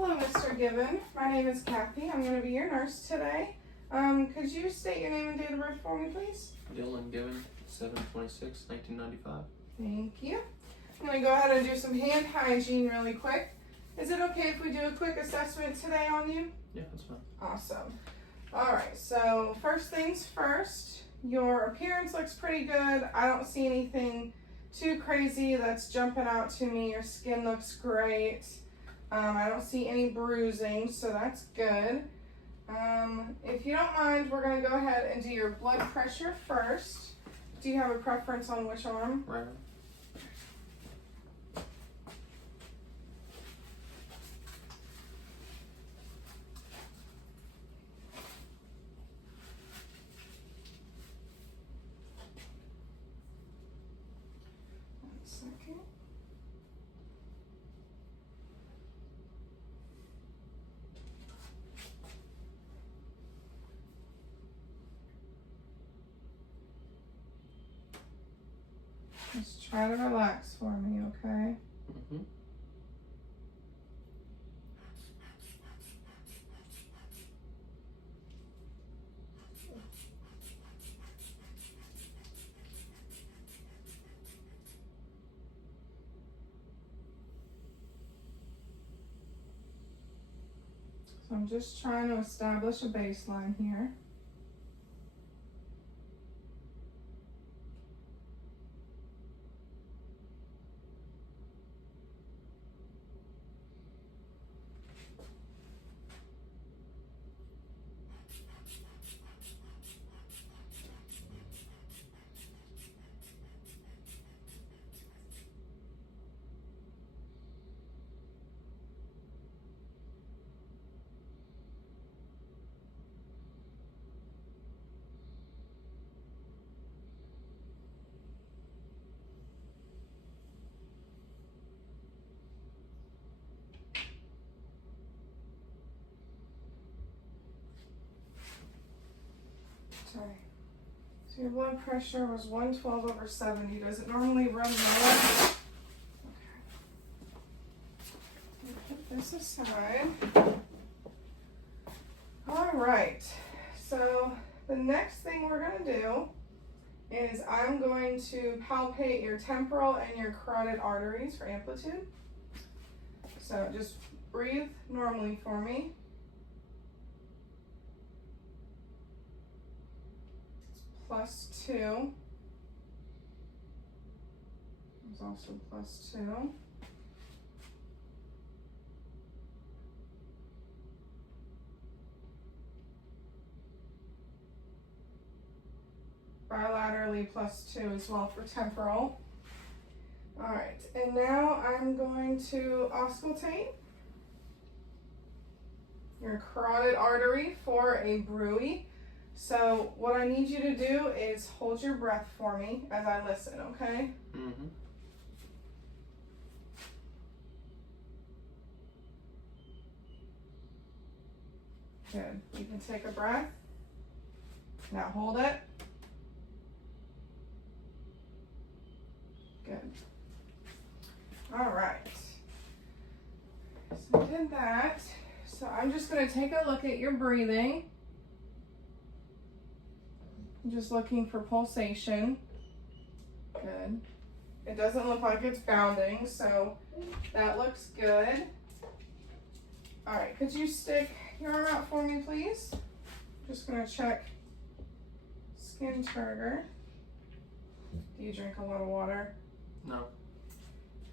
Hello, Mr. Gibbon. My name is Kathy. I'm going to be your nurse today. Could you state your name and date of birth for me, please? Dylan Gibbon, 7/26/1995. Thank you. I'm going to go ahead and do some hand hygiene really quick. Is it okay if we do a quick assessment today on you? Yeah, that's fine. Awesome. All right, so first things first, your appearance looks pretty good. I don't see anything too crazy that's jumping out to me. Your skin looks great. I don't see any bruising, so that's good. If you don't mind, we're going to go ahead and do your blood pressure first. Do you have a preference on which arm? Right. One second. Just try to relax for me, okay? Mm-hmm. So I'm just trying to establish a baseline here. Sorry. So your blood pressure was 112/70. Does it normally run lower? Okay. Put this aside. All right. So the next thing we're going to do is I'm going to palpate your temporal and your carotid arteries for amplitude. So just breathe normally for me. +2. There's also +2. Bilaterally +2 as well for temporal. All right, and now I'm going to auscultate your carotid artery for a bruit. So what I need you to do is hold your breath for me as I listen, okay? Mm-hmm. Good. You can take a breath. Now hold it. Good. All right. So I did that. So I'm just going to take a look at your breathing. I'm just looking for pulsation. Good. It doesn't look like it's bounding, so that looks good. All right, could you stick your arm out for me, please? Just gonna check skin turgor. Do you drink a lot of water? No.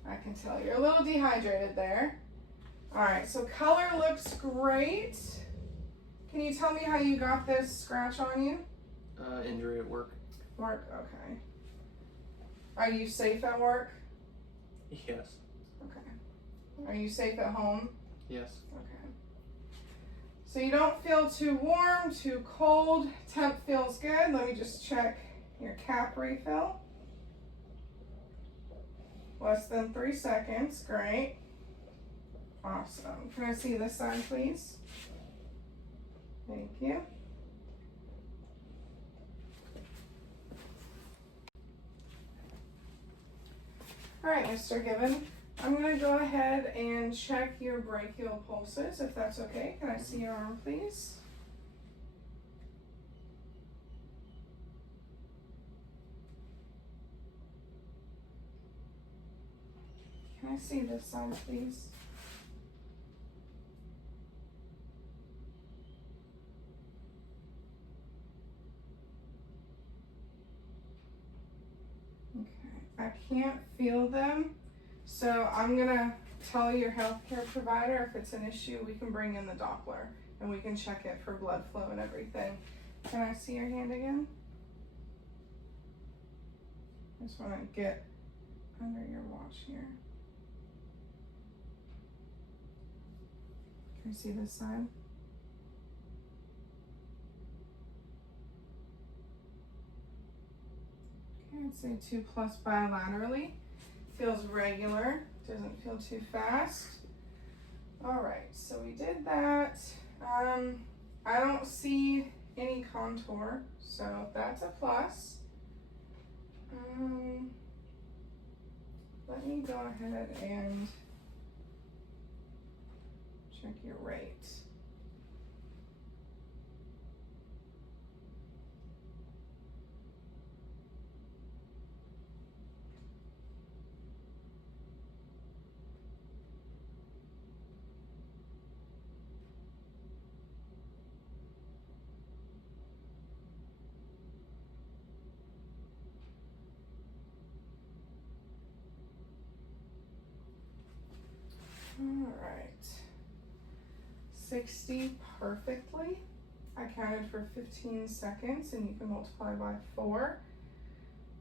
I can tell you're a little dehydrated there. All right, so color looks great. Can you tell me how you got this scratch on you? Injury at work. Work, okay. Are you safe at work? Yes. Okay. Are you safe at home? Yes. Okay. So you don't feel too warm, too cold. Temp feels good. Let me just check your cap refill. Less than 3 seconds. Great. Awesome. Can I see this side, please? Thank you. All right, Mr. Gibbon. I'm gonna go ahead and check your brachial pulses, if that's okay. Can I see your arm, please? Can I see this side, please? Okay, I can't feel them, so I'm gonna tell your healthcare provider if it's an issue, we can bring in the Doppler and we can check it for blood flow and everything. Can I see your hand again? I just wanna get under your watch here. Can you see this side? Okay, I'd say 2+ bilaterally. Feels regular, doesn't feel too fast. All right, so we did that. I don't see any contour, so that's a plus. Let me go ahead and check your rate. All right, 60 perfectly. I counted for 15 seconds and you can multiply by 4.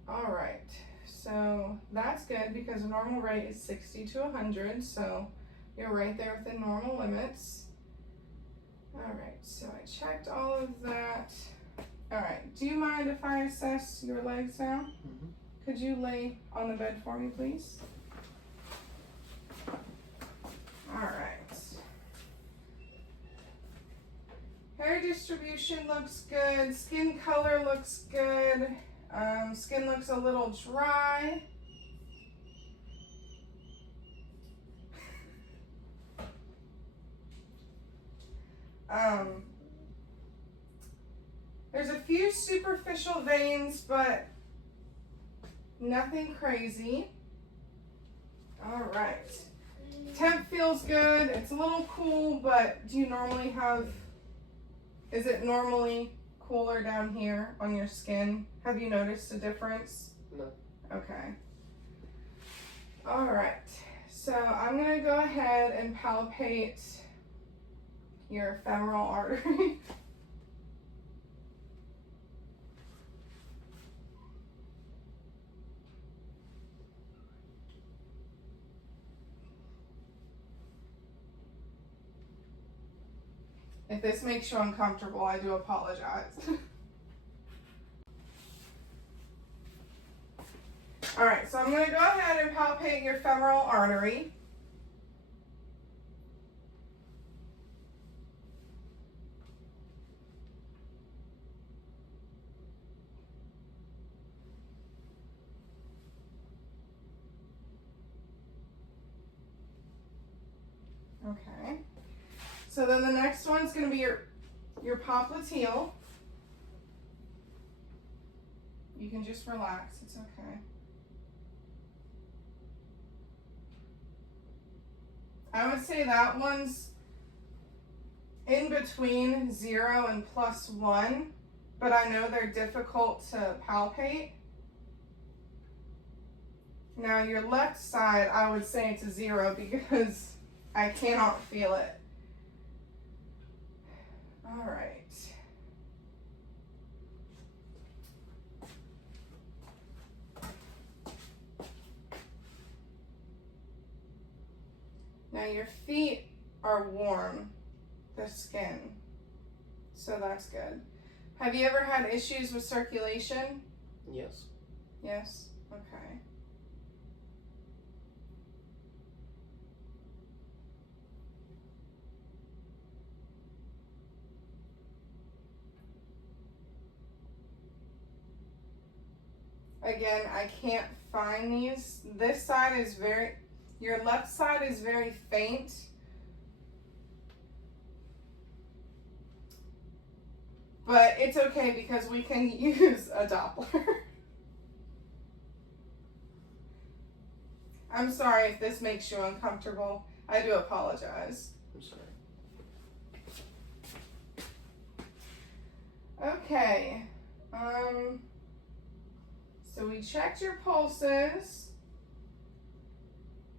All right, so that's good because the normal rate is 60 to 100, so you're right there within normal limits. All right, so I checked all of that. All right, do you mind if I assess your legs now? Mm-hmm. Could you lay on the bed for me, please? All right. Hair distribution looks good. Skin color looks good. Skin looks a little dry. There's a few superficial veins, but nothing crazy. All right. Temp feels good. It's a little cool, but do you normally have, is it normally cooler down here on your skin? Have you noticed a difference? No. Okay. All right. So I'm gonna go ahead and palpate your femoral artery. If this makes you uncomfortable, I do apologize. All right, so I'm gonna go ahead and palpate your femoral artery. Okay. So then the next one's gonna be your popliteal. You can just relax, it's okay. I would say that one's in between 0 and +1, but I know they're difficult to palpate. Now your left side, I would say it's a 0 because I cannot feel it. All right. Now your feet are warm, the skin, so that's good. Have you ever had issues with circulation? Yes. Yes? Okay. Again, I can't find these. This side is very, Your left side is very faint. But it's okay because we can use a Doppler. I'm sorry if this makes you uncomfortable. I do apologize. I'm sorry. Okay. So we checked your pulses.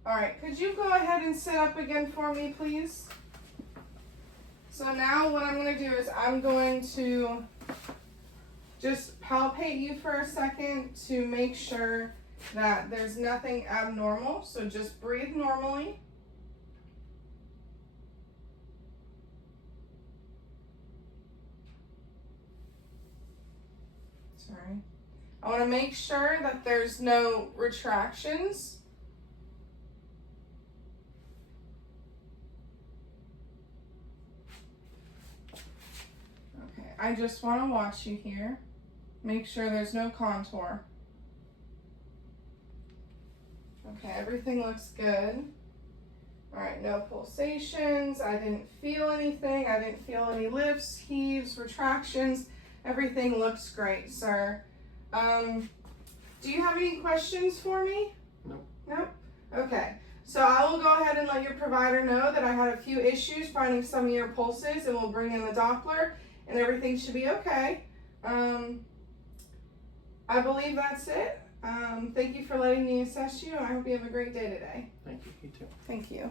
All right, could you go ahead and sit up again for me, please? So now what I'm going to do is I'm going to just palpate you for a second to make sure that there's nothing abnormal. So just breathe normally. Sorry. I want to make sure that there's no retractions. Okay, I just want to watch you here. Make sure there's no contour. Okay, everything looks good. All right, no pulsations. I didn't feel anything. I didn't feel any lifts, heaves, retractions. Everything looks great, sir. Do you have any questions for me? Nope. Nope? Okay. So I will go ahead and let your provider know that I had a few issues finding some of your pulses, and we'll bring in the Doppler, and everything should be okay. I believe that's it. Thank you for letting me assess you, and I hope you have a great day today. Thank you. You too. Thank you.